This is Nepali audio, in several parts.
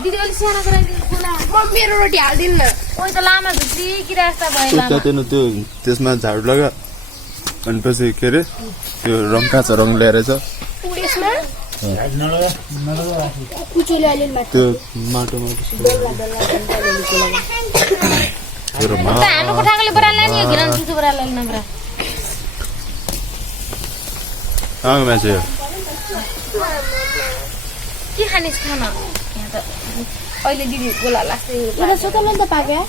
दिदी अलि सानो गराइदिनु म मेरो रोटी हाल्दिन न कोही त लामा भित्री किरास्ता भयो त्यो त्यसमा झाडु लगा अनि पछि के अरे त्यो रङ काँचो रङ ल्याएर चाहिँ त्यो माटोमा हाम्रो कोठाकोले बराल्ला नि घिरन सुसु बराल्ला नम्रा मान्छे के खानिस् खाना यहाँ त अहिले दिदी गोला लाग्छ एउटा सोतलन त पाक्यो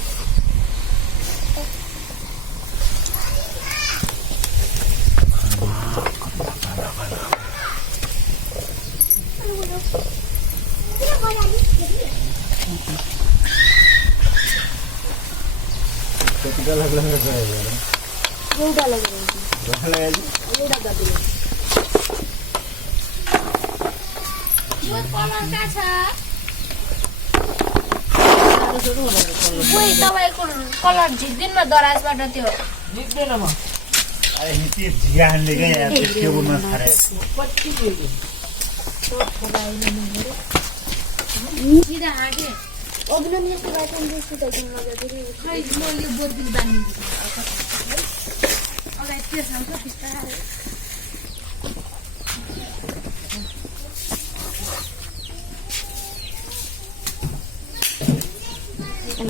तपाईँको कलर झिक्दिन न दराजबाट त्यो झिक्दैन म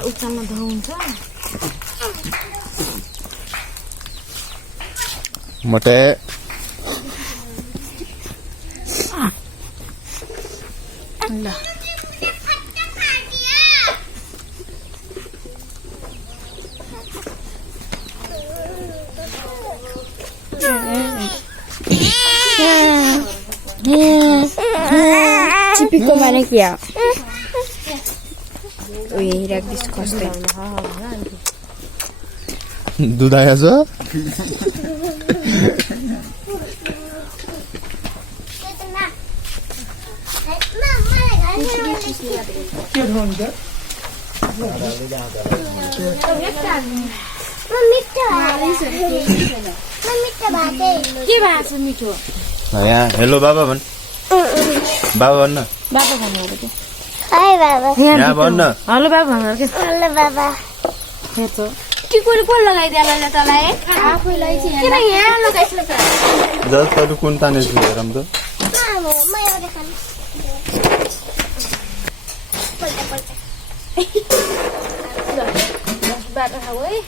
उचाल्न धुन्छ मोटे ल चिपीको माने क्या उयो राख्दिस् कस्तै दुध आएछ के भएको छ मिठो यहाँ हेलो बाबा भन् बाबा भन्न बाबा भन्नु के हाय बाबा यहाँ भन्न हेलो बाबा भन्नु के हेलो बाबा हेतो के को लगाइदिएला ल तलाई आफैलाई चाहिँ किन यहाँ लगाइछ त जस्तो कुन ताने हेरम त म एउटा खाली बाटो खाऊ है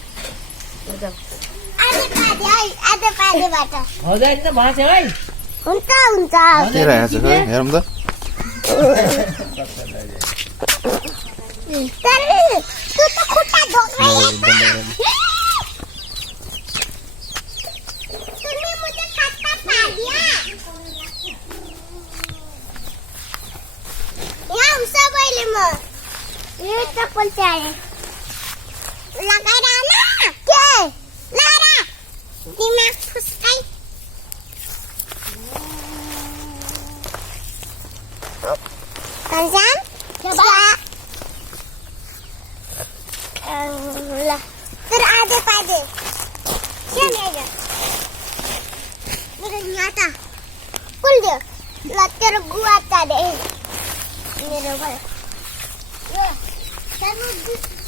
आधा पादेबाट हजार त भाँच है हुन्छ हुन्छ के रहेछ खै हेरम त तू त खुट्टा ढोक्दै तूने मुझे खट्टा पा दिया यहाँ सबैले म यो चप्पल चाहिए लगाएर आना के लारा दिमाग फुस्काई कंजान ला तर आधे पादे क्या मेरा मेरे नाता कुल दे ला तेरे गुआ ता दे मेरे भाई ये सब